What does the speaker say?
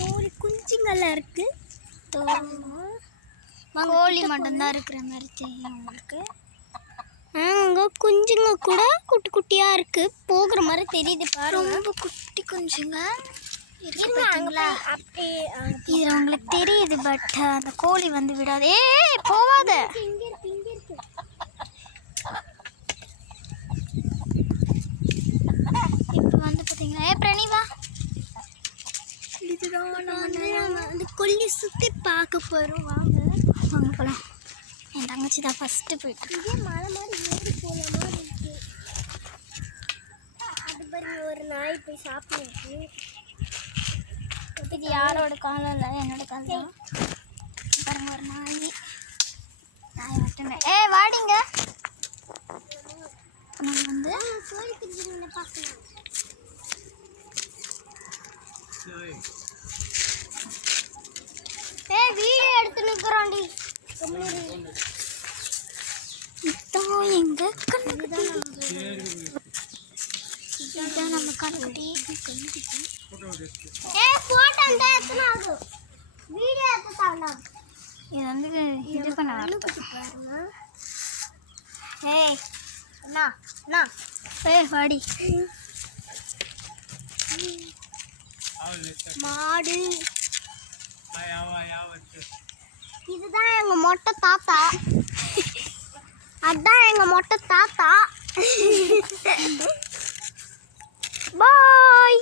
கோழி குஞ்சுங்கள்லாம் இருக்கு. கோழி மட்டும்தான் இருக்கிற மாதிரி தெரியும் உங்களுக்கு. அங்கே குஞ்சுங்க கூட குட்டி குட்டியாக இருக்கு, போகிற மாதிரி தெரியுது பாருங்க. ரொம்ப குட்டி குஞ்சுங்க இருக்குங்களா, இது உங்களுக்கு தெரியுது. பட் அந்த கோழி வந்து விடாது. போவாத. இப்போ வந்து பார்த்தீங்கன்னா பிரணீவா, இதுதான் நம்ம அந்த கொல்லி சுற்றி பார்க்க போகிறோம். வாங்க போகலாம். என் தங்கச்சி தான் ஃபஸ்ட்டு போயிட்டு. இதே மலை மாதிரி ஏறி போகிற மாதிரி இருக்கு. அது பாருங்க, ஒரு நாய் போய் சாப்பிடுச்சு. இது யாரோட காலம் இல்லை, என்னோட காலம் தான். பாருங்க, ஒரு நாய் மட்டுமே. வாடிங்க. நம்ம வந்து கோழி குஞ்சுங்களை பார்க்கலாம். வீடியோ எடுத்து நிற்கிறோண்டி. இதான் எங்க கண்ணுக்குட்டி. இதுதான் நம்ம கண்ணுக்குட்டி. இது வந்து இது பண்ண வாடி. மாடு. இதுதான் எங்க மொட்டை தாத்தா. அதான் எங்க மொட்டை தாத்தா. பாய்.